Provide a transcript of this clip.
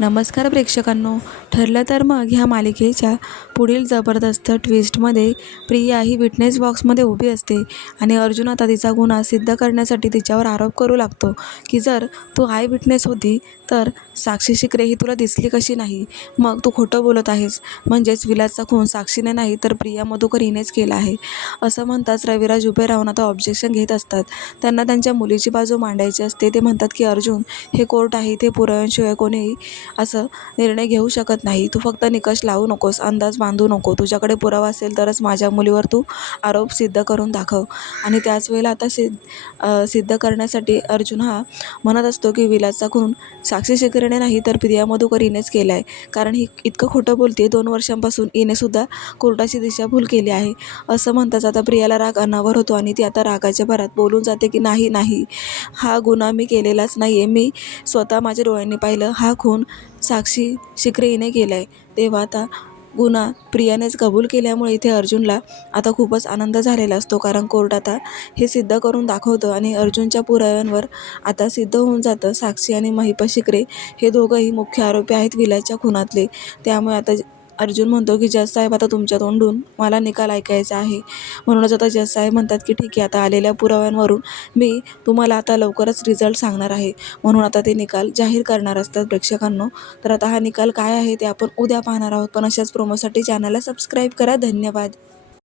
नमस्कार प्रेक्षकांनो. ठरलं तर मग ह्या मालिकेच्या पुढील जबरदस्त ट्विस्टमध्ये प्रिया ही विटनेस बॉक्समध्ये उभी असते आणि अर्जुन आता तिचा गुन्हा सिद्ध करण्यासाठी तिच्यावर आरोप करू लागतो की जर तू आय विटनेस होती तर साक्षी शिकरे ही तुला दिसली कशी नाही? मग तू खोटं बोलत आहेस. म्हणजेच विलासचा खून साक्षीने नाही तर प्रिया मधुकर हिनेच केला आहे. असं म्हणताच रविराज उभे राहून आता ऑब्जेक्शन घेत असतात. त्यांना त्यांच्या मुलीची बाजू मांडायची असते. ते म्हणतात की अर्जुन, हे कोर्ट आहे, ते पुराव्यांशिवाय कोणीही असं निर्णय घेऊ शकत नाही. तू फक्त निकष लावू नकोस, अंदाज बांधू नको. तुझ्याकडे पुरावा असेल तरच माझ्या मुलीवर तू आरोप सिद्ध करून दाखव. आणि त्याच वेळेला आता सिद्ध करण्यासाठी अर्जुन हा म्हणत असतो की विलासचा खून साक्षी शिकरेने नाही तर प्रिया मधुकर हिनेच केला आहे. कारण ही इतकं खोटं बोलते. 2 वर्षांपासून हिनेसुद्धा कोर्टाची दिशाभूल केली आहे. असं म्हणताच आता प्रियाला राग अनावर होतो आणि ती आता रागाच्या भरात बोलून जाते की नाही, हा गुन्हा मी केलेलाच नाही आहे. मी स्वतः माझ्या डोळ्यांनी पाहिलं. हा खून साक्षी शिकरे हिने केला आहे. तेव्हा आता गुन्हा प्रियानेच कबूल केल्यामुळे इथे अर्जुनला आता खूपच आनंद झालेला असतो. कारण कोर्ट आता हे सिद्ध करून दाखवतं आणि अर्जुनच्या पुराव्यांवर आता सिद्ध होऊन जातं साक्षी आणि महिपा शिकरे हे दोघंही मुख्य आरोपी आहेत विलासच्या खुनातले. त्यामुळे आता अर्जुन म्हणतो की जज साहेब, आता तुमच्या तोंडून मला निकाल ऐकायचा आहे. म्हणूनच आता जज साहेब म्हणतात की ठीक आहे, आता आलेल्या पुराव्यांवरून मी तुम्हाला आता लवकरच रिझल्ट सांगणार आहे. म्हणून आता ते निकाल जाहीर करणार असतात प्रेक्षकांनो. तर आता हा निकाल काय आहे ते आपण उद्या पाहणार आहोत. पण अशाच प्रोमोसाठी चॅनलला सबस्क्राईब करा. धन्यवाद.